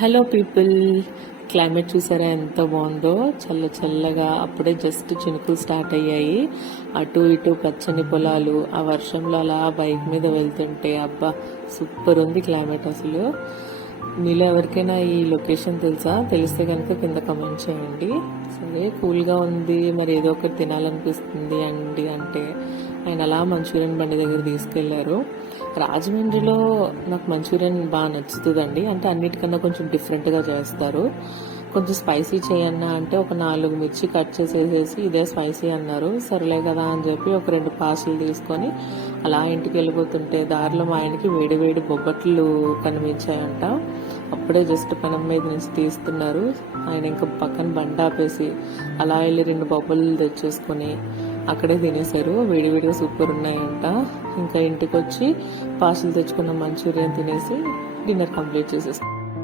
Hello people, climate చూసారా ఎంత బాగుందో. చల్ల చల్లగా అప్పుడే జస్ట్ చినుకులు స్టార్ట్ అయ్యాయి. అటు ఇటు పచ్చని పొలాలు, ఆ వర్షంలో అలా బైక్ మీద వెళ్తుంటే అబ్బా సూపర్ ఉంది క్లైమేట్ అసలు. మీలో ఎవరికైనా ఈ లొకేషన్ తెలుసా? తెలిస్తే కనుక కింద కమెంట్ చేయండి. సరే, కూల్గా ఉంది, మరి ఏదో ఒకటి తినాలనిపిస్తుంది అండి అంటే ఆయన అలా మంచూరియన్ బండి దగ్గర తీసుకెళ్లారు. రాజమండ్రిలో నాకు మంచూరియన్ బాగా నచ్చుతుందండి. అంటే అన్నిటికన్నా కొంచెం డిఫరెంట్గా చేస్తారు. కొంచెం స్పైసీ చేయన్నా అంటే ఒక 4 మిర్చి కట్ చేసేసేసి ఇదే స్పైసీ అన్నారు. సరేలే కదా అని చెప్పి ఒక 2 పార్సల్ తీసుకొని అలా ఇంటికి వెళ్ళిపోతుంటే దారిలో మా ఆయనకి వేడి వేడి బొబ్బట్లు కనిపించాయంట. అప్పుడే జస్ట్ పెనం మీద నుంచి తీస్తున్నారు. ఆయన ఇంకా పక్కన బండి ఆపేసి అలా వెళ్ళి 2 బొబ్బలు తెచ్చేసుకొని అక్కడే తినేశారు. వేడివేడిగా సూపర్ ఉన్నాయంట. ఇంకా ఇంటికి వచ్చి పార్సల్ తెచ్చుకున్న మంచూరియన్ తినేసి డిన్నర్ కంప్లీట్ చేసేస్తాం.